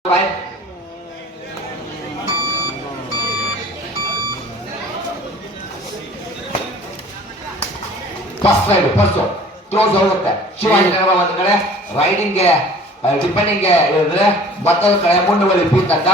First ride first close ಹೋಗುತ್ತೆ. ಶಿವಾಜಿನಗರ ಒಂದು ಕಡೆ ರೈಡಿಂಗ್ಗೆ ಡಿಪೆಂಡಿಂಗ್ಗೆ ಹೇಳಿದ್ರೆ ಮತ್ತೊಂದು ಕಡೆ ಮುಂಡುವಳಿ ಪಿ ತಂಡ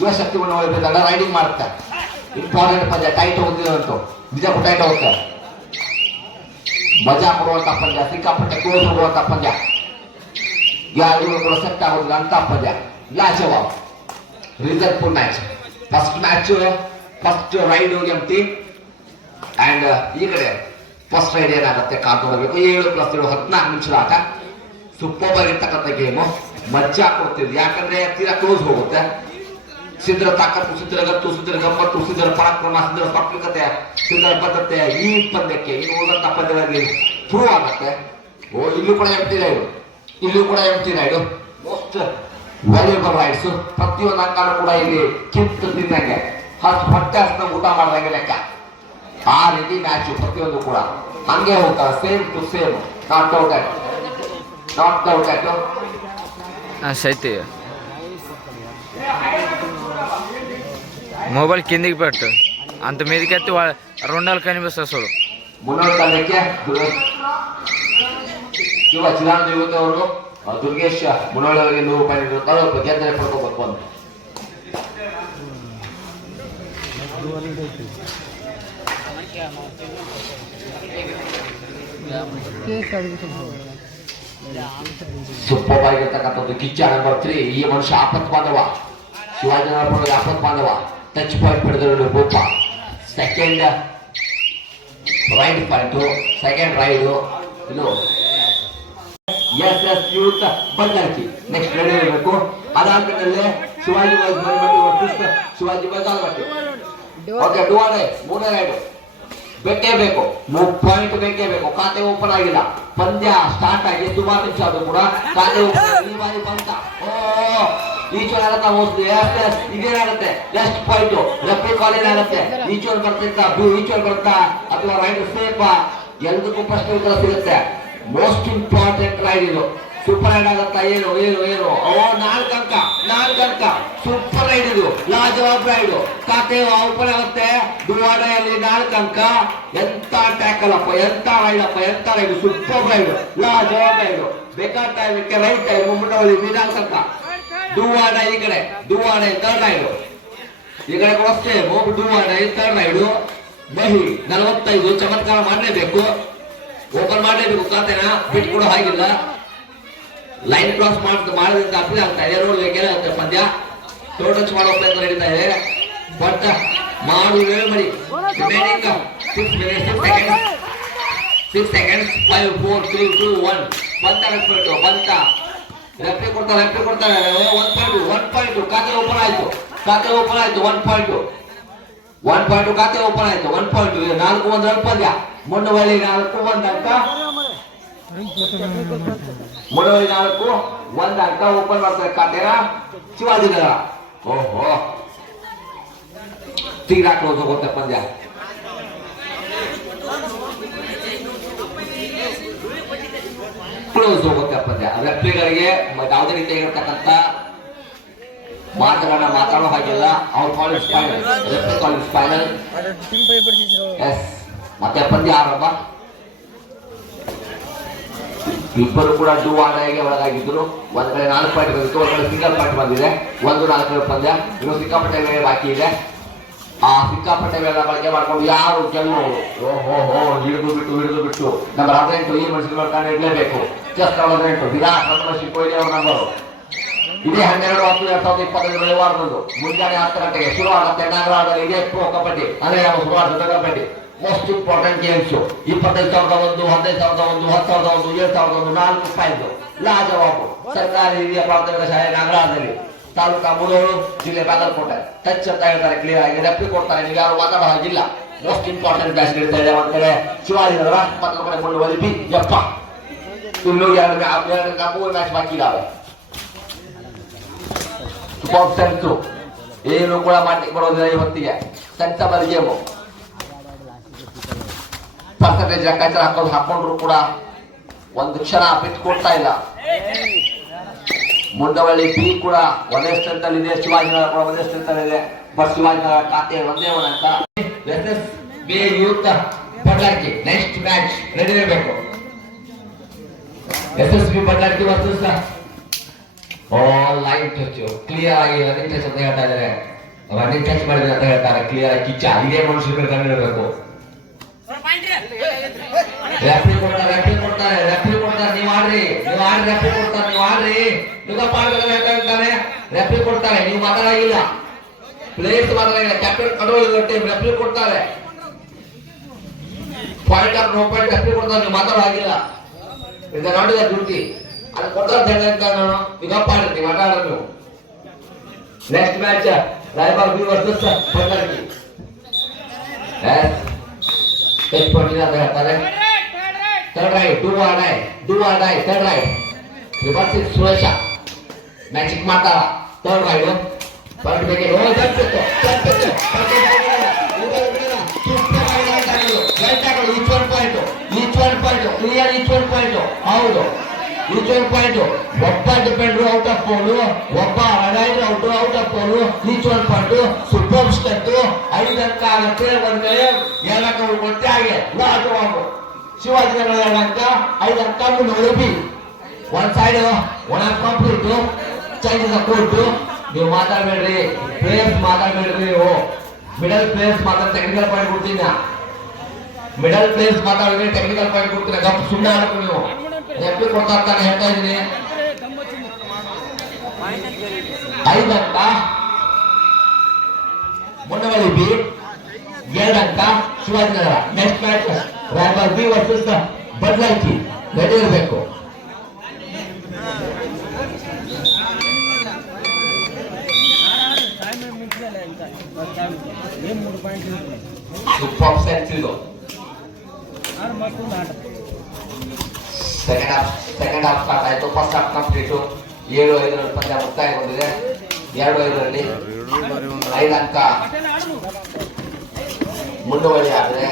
ಯುವಶಕ್ತಿ ಮುಂಡುವಳಿ ಪಿ ತಂಡ ರೈಡಿಂಗ್ ಮಾಡುತ್ತೆ. ಇಂಪಾರ್ಟೆಂಟ್ ಪಂದ್ಯ, ಟೈಟ್ ಹೋಗಿದಂತು ನಿಜಕ್ಕೂ ಟೈಟ್ ಹೋಗುತ್ತೆ. ಮಜಾ ಕೊಡುವಂತ ಪಂದ್ಯ, ಸಿಕ್ಕಾಪಟ್ಟೆ ಕ್ಲೋಸ್ ಹೋಗುವಂತ ಪಂದ್ಯ, ಯಾರಿಗೂ ಕೂಡ ಸೆಟ್ ಆಗೋದಿಲ್ಲ ಅಂತ ಪಂದ್ಯ. ಲಾಜವಾಬ್ resultful match. First match first raid ಎಂಟಿ ಅಂಡ್ ಈ ಕಡೆ ಫಸ್ಟ್ ರೈಡ್ ಏನಾಗುತ್ತೆ ಕಾದು ನೋಡಬೇಕು. 7+7 14 ನಿಮಿಷದ ಆಟ. ಸೂಪರ್ ಆಗಿರ್ತಕ್ಕಂಥ ಗೇಮು, ಮಜ್ಜಾ ಕೊಡ್ತಿದ್ವಿ. ಯಾಕಂದ್ರೆ ತೀರಾ ಕ್ಲೋಸ್ ಹೋಗುತ್ತೆ. ಸಿದ್ಧರ ತಾಕತ್ತು, ಸಿದ್ಧರ ಗತ್ತು, ಸಿದ್ಧರ ಗಮ್ಮತ್ತು, ಸಿದ್ಧರ ಪರಾಕ್ರಮ, ಸಿದ್ಧರ ಸಾತ್ವಿಕತೆ, ಸಿದ್ಧರ ಬದ್ಧತೆ ಈ ಪಂದ್ಯಕ್ಕೆ ಇನ್ನು ಉಳಿದಂತ ಪಂದ್ಯಗಳಲ್ಲಿ ಪ್ರೂವ್ ಆಗುತ್ತೆ. ಇಲ್ಲೂ ಕೂಡ ಎಂಟಿ ರೈಡು, ಇಲ್ಲೂ ಕೂಡ ಎಂಟಿ ರೈಡು. Most valuable rides. ಪ್ರತಿಯೊಂದು ಅಂಕಾನು ಕೂಡ ಇಲ್ಲಿ ಕಿತ್ತು ತಿನ್ನಂಗೆ, ಹೊಟ್ಟೆ ಹಸ್ತ ಊಟ ಮಾಡ್ದಂಗೆ ಲೆಕ್ಕ. ಆ ರೀತಿ ಮ್ಯಾಚ್ ಪ್ರತಿಯೊಂದು ಕೂಡ ಹಂಗೆ ಹೋಗ್ತಾರೆ, same to same. Not out సైతే మొబైల్ కిందికి పెట్టు, అంత మీదకి ఎత్తి 2 కనిపిస్తుంది చూడు. ಮುನ್ನೋಟ್ ತಂಡಕ್ಕೆ ಚಿರಾನಂದ ಅವರು ದುರ್ಗೇಶ್ ಮುನ್ನೋಳಿ ಅವರಿಗೆ ₹100 ನೀಡುತ್ತಾರೆ. ಗೆದ್ದರೆ ಪಡ್ಕೋಬೇಕು ಅಂತ. ಸೂಪರ್ ಆಗಿರ್ತಕ್ಕಂಥದ್ದು ಕಿಚ್ಚ ನಂಬರ್ 3. ಈ ಮನುಷ್ಯ ಆಪತ್ ಬಾಂಧವ, ಶಿವಾಜಿನಗರ ಆಪತ್ ಬಾಂಧವ. ಟಚ್ ಪಾಯಿಂಟ್ ಪಡೆದರು Gopa. Second raid point, second raid ಇದು ಎಸ್ ಯೂತ್ ಬಂದರ್ಕಿ. ನೆಕ್ಸ್ಟ್ ರೆಡಿ ಇರಬೇಕು. ಅದಾದ್ಮೇಲೆ ಶಿವಾಜಿ ಶಿವಾಜಿ ಬಜಾರ್ಬಟ್ಟಿ. ಓಕೆ, ಡೂವಾಡೆ ಮೂರನೇ ರೈಡು ಬೇಕೇ ಬೇಕು, 3 ಪಾಯಿಂಟ್ ಬೇಕೇ ಬೇಕು. ಖಾತೆ ಓಪನ್ ಆಗಿಲ್ಲ, ಪಂದ್ಯ ಸ್ಟಾರ್ಟ್ ಆಗಿ ಸುಮಾರು ನಿಮಿಷ ಆದ್ರೂ ಕೂಡ ಖಾತೆ ಓಪನ್. ಈ ಬಾರಿ ಬಂತ ಈಚೂರ್ ಆಗುತ್ತಾ ಮೋಸ್ಟ್ಲಿ ಇದೇನಾಗುತ್ತೆ ಲೆಸ್ಟ್ ಪಾಯಿಂಟ್ ರೆಫ್ರಿ ಕಾಲ್ ಏನಾಗುತ್ತೆ. ಈಚೂರ್ ಬರ್ತಿದ್ದ ಈಚೂರ್ ಬರ್ತಾ ಅಥವಾ ರೈಡ್ ಸೇಫ್, ಎಲ್ಲದಕ್ಕೂ ಪ್ರಶ್ನೆ ಉತ್ತರ ಸಿಗುತ್ತೆ. ಮೋಸ್ಟ್ ಇಂಪಾರ್ಟೆಂಟ್ ರೈಡ್ ಇದು. ಸೂಪರ್ ರೈಡ್ ಆಗುತ್ತಾ? ಏನು ಏನು ಏನು 4 ಅಂಕ ಸೂಪರ್ ರೈಡ್ ಇದು, ಲಾಜವಾಬ್ ರೈಡ್. ಖಾತೆ ಓಪನ್ ಆಗುತ್ತೆ. ದುವಾಡೆಯಲ್ಲಿ 4 ಅಂಕ. ಎಂತ ಟ್ಯಾಕಲ್ ಅಪ್ಪ, ಎಂತ ರೈಡ್ ಅಪ್ಪ, ಎಂತ ride, super ride, Lajawab ride. ಬೇಕಾದ ಟೈಮಕ್ಕೆ ರೈಟ್ ಟೈಮ್ ಮುಂಬಳಿ 4 ಅಂಕ. ದುವಾಡೆ ಈ ಕಡೆ, ದುವಾಡೆ 3rd ರೈಡು. ಈ ಕಡೆ ಅಷ್ಟೇ ದುವಾಡೆ 3rd ರೈಡು. ಮಹಿ 45 ಚಮತ್ಕಾರ ಮಾಡಲೇಬೇಕು, ಓಪನ್ ಮಾಡಲೇಬೇಕು. ಖಾತೆನ ಬಿಟ್ಕೊಡೋ ಹಾಗಿಲ್ಲ. ಲೈನ್ ಕ್ರಾಸ್ ಮಾಡೋದ್ರಿಂದ ಅಪ್ಲೈ ಆಗ್ತಾ ಇದೆ. ನೋಡ್ಬೇಕು ಏನಾಗುತ್ತೆ ಪಂದ್ಯ. ಥ್ರೋ ಟಚ್ ಮಾಡೋ ಪ್ರಯತ್ನ ನಡೀತಾ ಇದೆ. ಬಟ್ ಮಾಡಿ ಮಾಡಿ 6 ಸೆಕೆಂಡ್ಸ್ 5 4 3 2 1 ಬಂತ ರೆಫ್ರಿ ಕೊಡ್ತಾರೆ 1 ಪಾಯಿಂಟ್. ಖಾತೆ ಓಪನ್ ಆಯ್ತು 1 ಪಾಯಿಂಟ್. ಖಾತೆ ಓಪನ್ ಆಯ್ತು 1 ಪಾಯಿಂಟ್. 4-1 ರನ್ ಪಂದ್ಯ. ಮುಂಡುವಳಿ 4-1 ಅಂಕ. ಮುಂಡುವಳಿ 4-1 ಅಂಕ. ಓಪನ್ ಮಾಡ್ತಾರೆ ಖಾತೆನ ಶಿವಾಜಿನಗರ. ಓಹೋ, ತೀರಾ ಕ್ಲೋಸ್ ಹೋಗುತ್ತೆ ಪಂದ್ಯ. ಕ್ಲೋಸ್ ಹೋಗುತ್ತೆ ಪಂದ್ಯ. ರೆಫ್ರಿಗಳಿಗೆ ಯಾವುದೇ ರೀತಿಯಾಗಿರ್ತಕ್ಕಂಥ ಮಾತುಗಳನ್ನ ಮಾತಾಡೋ ಹಾಗಿಲ್ಲ. ಅವ್ರು college final, referee college final. Yes, ಮತ್ತೆ ಪಂದ್ಯ ಆರಂಭ. ಇಬ್ಬರು ಕೂಡ ಡೂ ಆಡಾಗೆ ಒಳಗಾಗಿದ್ರು. ಒಂದ್ ಕಡೆ 4 ಪಾಯಿಂಟ್ ಬಂದಿತ್ತು, ಒಂದ್ ಕಡೆ ಸಿಂಗಲ್ ಪಾಯಿಂಟ್ ಬಂದಿದೆ. 1-4 ಪಂದ್ಯ. ಇನ್ನು ಸಿಕ್ಕಾಪಟ್ಟೆ ವೇಳೆ ಬಾಕಿ ಇದೆ. ಆ ಸಿಕ್ಕಾಪಟ್ಟೆ ವೇಳೆ ಬಳಕೆ ಮಾಡ್ಕೊಂಡು ಯಾರು ಗೆಲ್ಲೋರು ಹಿಡಿದು ಬಿಟ್ಟು ನಂಬರ್ 18 ಈ ಮನುಷ್ಯನ ಕಂಡು ಇಡಲೇಬೇಕು. ಜಸ್ಟ್ 18 ವಿರಾಟ್ ಕೊಹ್ಲಿ ಅವರ ನಂಬರು. ಇದೇ 12/10/2025 ರವಿವಾರದಂದು ಮುಂಜಾನೆ 10 ಗಂಟೆಗೆ ಶುರು ಆಗುತ್ತೆ ನಾಗರಾಜಲ್ಲಿ. ಇದೇ ಪ್ರೋ ಕಬಡ್ಡಿ ಅಂದ್ರೆ ನಮ್ಮ ಸುಮಾರು kabaddi most important games. 25,001, 15,001, 10,001, 7,001, 4 point. ಲಾಜವಾಬು ಸರ್ಕಾರಿ ಹಿರಿಯ ಪ್ರಾಥಮಿಕ ಶಾಲೆ ನಾಗರಾಜಲ್ಲಿ, ತಾಲೂಕಾ ಮುಧೋಳು, ಜಿಲ್ಲೆ ಬಾಗಲಕೋಟೆ. ಟಚ್ ಅಂತ ಹೇಳ್ತಾರೆ, ಕ್ಲಿಯರ್ ಆಗಿ ರೆಫ್ರಿ ಕೊಡ್ತಾರೆ. ನೀವು ಯಾರು ಮಾತಾಡೋ ಹಾಗಿಲ್ಲ. ಮೋಸ್ಟ್ ಇಂಪಾರ್ಟೆಂಟ್ ಮ್ಯಾಚ್ ನಡೀತಾ ಇದೆ. ಒಂದ್ ಕಡೆ ಶಿವಾಜಿನಗರ, ಮತ್ತೊಂದು ಕಡೆ ಮುಂಡುವಳಿ ಯಪ್ಪ. ಇನ್ನು 2 ಮ್ಯಾಚ್ ಬಾಕಿ ಇದಾವೆ. ಸೂಪರ್ ಸೆನ್ಸು ಏನು ಕೂಡ ಮಾಡ್ಲಿಕ್ಕೆ ಬರೋದಿಲ್ಲ ಇವತ್ತಿಗೆ. ಸೆನ್ಸಬಲ್ ಗೇಮು. ಪರ್ಸೆಂಟೇಜ್ ಲೆಕ್ಕಾಚಾರ ಹಾಕೊಂಡ್ರು ಕೂಡ ಒಂದು ಕ್ಷಣ ಬಿಟ್ಟು ಕೊಡ್ತಾ ಇಲ್ಲ. ಮುಂಡವಳ್ಳಿ ಬಿ ಕೂಡ ಒಂದೇ ಸ್ಟ್ರೆಂತ್ ಅಲ್ಲಿ ಇದೆ, ಶಿವಾಜಿನಗರ ಕೂಡ ಒಂದೇ ಸ್ಟ್ರೆಂತ್ ಅಲ್ಲಿ ಇದೆ. ಬಟ್ ಶಿವಾಜಿನಗರ ಖಾತೆ ಒಂದೇ ಅಂತ B youth Badlarki next match ready ಇರಬೇಕು. SSB Badlarki versus line touch clear ಆಗಿ ರನ್ನಿಂಗ್ ಟಚ್ ಅಂತ ಹೇಳ್ತಾ ಇದ್ದಾರೆ. ರನ್ನಿಂಗ್ ಟಚ್ ಮಾಡಿದ್ರೆ ಅಂತ ಹೇಳ್ತಾರೆ ಕ್ಲಿಯರ್ ಆಗಿ ಕಿಚ್ಚ ಇದೇ ಮನುಷ್ಯರು ಕಂಡಿರಬೇಕು. ರೆಫ್ರಿ ಕೊಡ್ತಾರೆ ನೀವು ಆಡ್ರಿ ರೆಫ್ರಿ ಕೊಡ್ತಾರೆ ನೀವು ಆಡ್ರಿ ಹೇಳ್ತಾರೆ. ರೆಫ್ರಿ ಕೊಡ್ತಾರೆ ನೀವು ಮಾತಾಡಾಗಿಲ್ಲ, ಪ್ಲೇಯರ್ಸ್ ಮಾತಾಡಿಲ್ಲ, ಕ್ಯಾಪ್ಟನ್ ಕಂಟ್ರೋಲ್ ಟೀಮ್ ರೆಫ್ರಿ ಕೊಡ್ತಾರೆ. Point of no point referee ಕೊಡ್ತಾರೆ, ನೀವು ಮಾತಾಡಾಗಿಲ್ಲ. ಇದು ನೋಡಿದ ಡ್ಯೂಟಿ ಅದು ಕೊಡ್ತಾರೆ ಅಂತ ನಾನು ಈಗ ಪಾಡ್ರಿ ಮಾತಾಡ್ರಿ ನೀವು. Next match Raybag B versus Ballari. Touch ಪಟ್ಟಿನ ಅಂತ ಹೇಳ್ತಾರೆ. Third raid do or die third raid reverse six Suresh matching ಮಾಡ್ತಾರ. ಥರ್ಡ್ ರೈಟ್ ಪಾಯಿಂಟ್ ಬೇಕು ಹೌದು ಪಾಯಿಂಟ್. ಒಬ್ಬ ಡಿಪೆಂಡ್ರು ಔಟ್ ಆಫ್ ಬೌಲ್, ಒಬ್ಬ raider out of bowl, each one point. Super step 5 ಅಂಕ ಆಗುತ್ತೆ. ಒಂದ್ ಕಡೆ 2 ಅಂಕ ಉಳ್ಕೊಳ್ತೆ ಹಾಗೆ ಲಾಟು ಶಿವಾಜಿನಗರ 2 ಅಂಕ 5 ಅಂಕ ಮುಂದೆ ಬಿ. ಒಂದ್ side one complete change the court. ನೀವು ಮಾತಾಡ್ಬೇಡ್ರಿ, ಪ್ಲೇಯರ್ಸ್ ಮಾತಾಡ್ಬೇಡ್ರಿ. ನೀವು ಮಿಡಲ್ ಪ್ಲೇಯರ್ಸ್ ಮಾತಾಡ ಟೆಕ್ನಿಕಲ್ ಪಾಯಿಂಟ್ ಕೊಡ್ತೀನಿ. ಮಿಡಲ್ ಪ್ಲೇಯರ್ಸ್ ಮಾತಾಡಿದ್ರೆ ಟೆಕ್ನಿಕಲ್ ಪಾಯಿಂಟ್ ಕೊಡ್ತೀನಿ. ಗಪ್ ಸುಮ್ಮನೆ ಆಡಬೇಕು ನೀವು. ರೆಫ್ರಿ ಕೊಡ್ತಾ ಇರ್ತಾನೆ ಹೇಳ್ತಾ ಇದ್ದೀನಿ. 5 ಅಂಕ ಮುಂಡವಳ್ಳಿ ಬಿ, 2 ಅಂಕ Shivajinagar. Next match Raybag B versus Badlarki ready ಇರಬೇಕು. ಸೂಪರ್ ಸೆನ್ಸ್ ಇದು. ಸೆಕೆಂಡ್ ಹಾಫ್ ಸ್ಟಾರ್ಟ್ ಆಯ್ತು. First half complete. 7-5 ಪಂದ್ಯ ಮುಕ್ತಾಯಗೊಂಡಿದೆ. 2-5ರಲ್ಲಿ 5 ಅಂಕ ಮುಂಡವಳ್ಳಿ ಆದ್ರೆ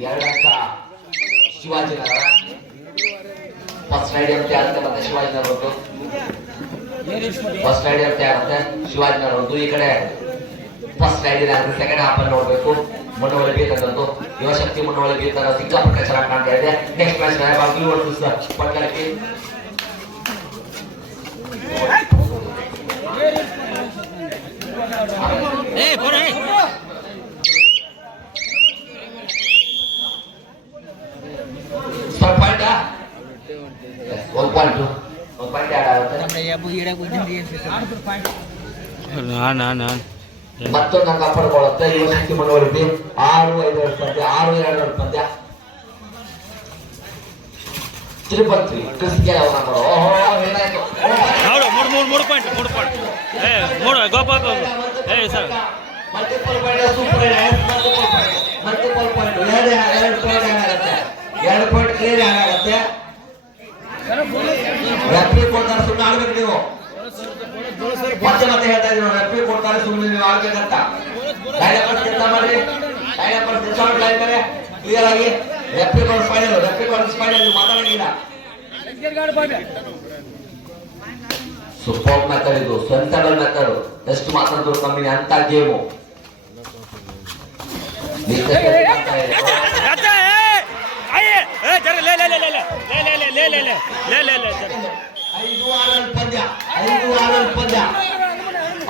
2 ಅಂಕ ಶಿವಾಜಿನಗರ. ಫಸ್ಟ್ ಸ್ಟೇಡಿಯಂ ಆಗುತ್ತೆ ಮತ್ತೆ ಶಿವಾಜಿನಗರ ಒಂದು. ಫಸ್ಟ್ ಸ್ಟೇಡಿಯಂ ಆಗುತ್ತೆ ಶಿವಾಜಿನಗರ ಒಂದು. ಈ ಕಡೆ ಫಸ್ಟ್ ಸ್ಟೇಡಿಯಂ ಆಗುತ್ತೆ. ಸೆಕೆಂಡ್ ಹಾಫ್ ಅಲ್ಲಿ ನೋಡ್ಬೇಕು. ಮುಂಡವಳ್ಳಿ ಬೇಕಂತದ್ದು ಯುವಶಕ್ತಿ ಮುಂಡವಳ್ಳಿ ಬೇಕಂತ ಸಿಕ್ಕಾಪಟ್ಟೆ ಚೆನ್ನಾಗಿ ಕಾಣ್ತಾ ಇದೆ. Next match Raybag versus Ballari. ಮತ್ತೊಂದು ಅಂಕ ಪಡ್ಕೊಳ್ಳುತ್ತೆ ಯುವಶಕ್ತಿ ಮುಂಡವಳ್ಳಿ. 6-5 ಪಂದ್ಯ 6-2 ಪಂದ್ಯ 3-3 ಕ್ರಿಸ್ಗೆ ಅವರ ಓಹೋ ಏನಾಯ್ತು ನೋಡು 3 ಪಾಯಿಂಟ್ 3 ಪಾಯಿಂಟ್ ನೋಡು Gopal sir multiple point super multiple point 2 point ಆಗುತ್ತೆ. 2 ಪಾಯಿಂಟ್ ಕ್ಲಿಯರ್ ಆಗುತ್ತೆ. ರೆಫ್ರಿ ಕೊಡ್ತಾರೆ ಸುಮ್ಮನೆ ಆಡ್ಬೇಕು ನೀವು. ಮತ್ತೆ ಹೇಳ್ತಾ ಇದ್ದೀನಿ ರೆಫ್ರಿ ಕೊಡ್ತಾರೆ ಸುಮ್ಮನೆ ನೀವು ಆಡ್ಬೇಕಂತ. ಡೈರೆಕ್ಟರ್ ಕೆಲಸ ಮಾಡ್ರಿ. ಡೈರೆಕ್ಟರ್ ಕೆಲಸ ಮಾಡ್ತಾರೆ ಕ್ಲಿಯರ್ ಆಗಿ. ರೆಫ್ರಿ ಫೈನಲ್ ನೀವು ಮಾತಾಡಂಗಿಲ್ಲ. ಸೂಪರ್ ಮೆಥಡ್ ಇದು, ಸೆನ್ಸಬಲ್ ಮೆಥಡ್. ಎಷ್ಟು ಮಾತಾಡಿದ್ರು ಕಮ್ಮಿನೇ ಅಂತ ಗೇಮು. ಪಂದ್ಯ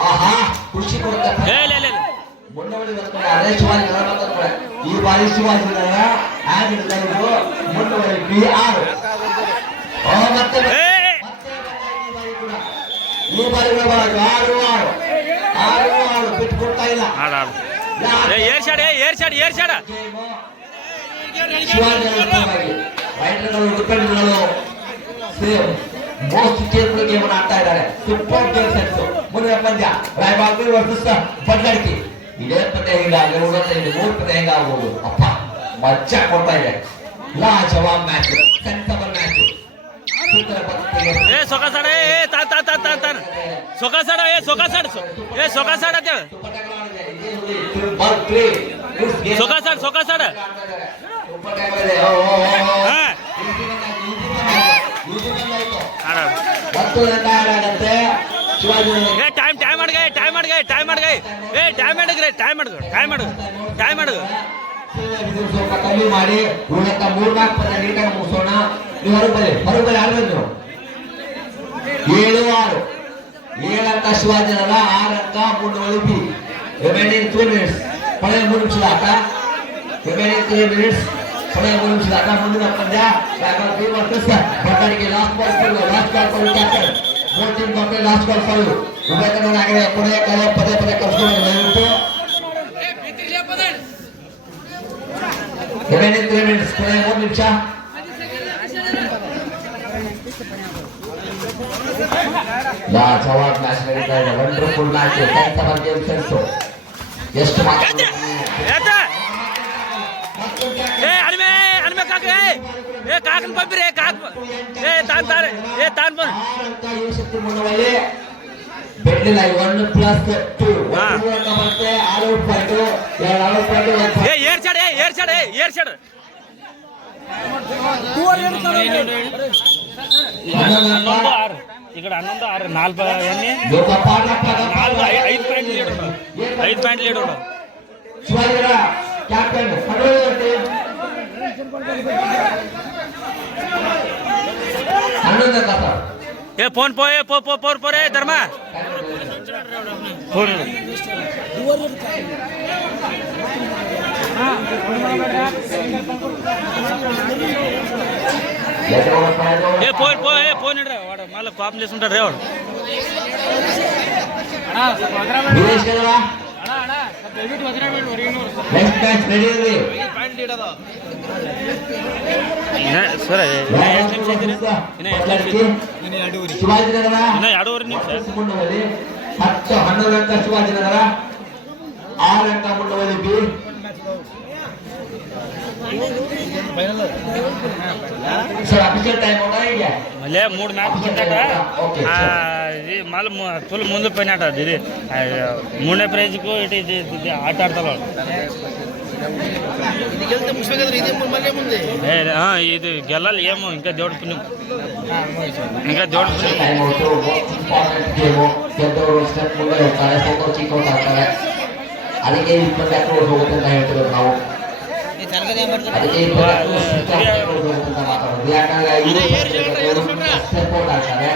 ಆಹಾ ಖುಷಿ ಕೊಡುತ್ತೆ. ಮುಂಡವಳ್ಳಿ ಅದೇ ಶಿವಾಜಿನಗರ ಮಾತಾಡ್ತಾರೆ. ಈ ಬಾರಿ ಶಿವಾಜಿನಗರ ಮುಂಡವಳ್ಳಿ ಬಿ 6 ಮತ್ತೆ ಈ ಬಾರಿ 6 ಬಿಟ್ಟು ಕೊಡ್ತಾ ಇಲ್ಲ. ರೈಟರ್ಗಳು ಡಿಫೆಂಡರ್ಗಳು ಸೇಮ್ ಮೋಸ್ಟ್ ಕೇರ್ಫುಲ್ ಗೇಮ್ ಆಡ್ತಾ ಇದ್ದಾರೆ. Super game sense. ಮುಂದಿನ ಪಂದ್ಯ ರಾಯಬಾಗ್ ವರ್ಸಸ್ ಬಳ್ಳಾರಿ. ಇದೇ ಪಂದ್ಯ ಹೀಗಾಗಿ 3 ಪಂದ್ಯ ಹೇಗಾಗ್ಬೋದು. ಅಪ್ಪ ಮಜಾ ಕೊಡ್ತಾ ಇದೆ. Lajawab match, ಸೆನ್ಸಬಲ್ match. 10 ಗಂಟೆ ಆಡಾಗತ್ತೆ ಶಿವಾಜಿ ಏ ಟೈಮ್ ಅಡ್ಗೆ ಏ ಟೈಮ್ ಅಡ್ಗೆ ಸ್ವಲ್ಪ ಕಮ್ಮಿ ಮಾಡಿ ಉಳಿದ 3-4 ಪದ ನೀಟಾಗಿ ಮುಗಿಸೋಣ. ನೀವು ಹೊರಗೆ ಆಡ್ಬೇಕು ನೀವು. 7 ಅಂಕ ಶಿವಾಜಿನಗರ, 6 ಅಂಕ ಮುಂಡವಳ್ಳಿ ಬಿ. Remaining 3 minutes. ಕೊನೆಯ 3 ನಿಮಿಷದ ಆಟ. Remaining 3 minutes. ಕೊನೆಯ 3 ನಿಮಿಷದ ಆಟ. ಮುಂದಿನ ಪಂದ್ಯ ಬಟ್ಟಾಣಿಗೆ ಲಾಸ್ಟ್ ಬಾಲ್ ಕ್ಯಾಪ್ಟನ್ ಟೀಮ್ ಕಾಪಿ ಲಾಸ್ಟ್ ಬಾಲ್ ಫೈವ್ ವಿವೇಕಾನಂದ ಕೊನೆಯ ಕಾಲ ಪದೇ ಕರ್ಸ್ಕೊಂಡು ದಯವಿಟ್ಟು. Remaining 3 minutes. ಕೊನೆಯ 3 ನಿಮಿಷ. ಜವಾಬ್ ಮ್ಯಾಚ್ ನಡೀತಾ ಇದೆ. Wonderful match. ಎಷ್ಟು ಕಾಕನ್ ಪಂಪಿರಿ ಬೆಡ್ಲಿಲ್ಲ 1+2 ಮತ್ತೆ 6 ಪಾಯಿಂಟ್ 2 ಏರ್ಚಾಡ್ ఇక్కడ 11-6 4 ఎన్ని 5 పాయింట్ లీడ్ ఉన్నాడు. ಕ್ಯಾಪ್ಟನ್ ఏ ఫోన్ పోయే పోరే ధర్మ ఫోన్ ఏ ఫోన్ వాడు మళ్ళీ పాపం చేసుకుంటాడు రే వాడు. ಸರ್ ಶಿವಾಜಿನಗರ 2 ನಿಮಿಷ 11 ಅಂಕ ಶಿವಾಜಿನಗರ, 6 ಅಂಕ ಮುಂಡವಳ್ಳಿ ಬಿ. ಸರ್ ಅಫಿಷಿಯಲ್ ಟೈಮ್ ಇದೆಯಾ? మళ్ళీ 3 మ్యాచ్ కొట్టాట ఇది మళ్ళీ ఫుల్ ముందు పోయినట. ఇది 3ನೇ ప్రైజ్కు ఇటు ఆట ఆడతారు. ఇది గెలాలి ఏమో ఇంకా దేవుడు పుణ్యం. ಅದಕ್ಕೆ 20 ಹೋಗುತ್ತೆ ಅಂತ ಹೇಳ್ತಿರೋದು ನಾವು. ಅದಕ್ಕೆ 20 ಮಾತಾಡೋದು. ಯಾಕಂದ್ರೆ ಸಪೋರ್ಟ್ ಆಗ್ತಾರೆ.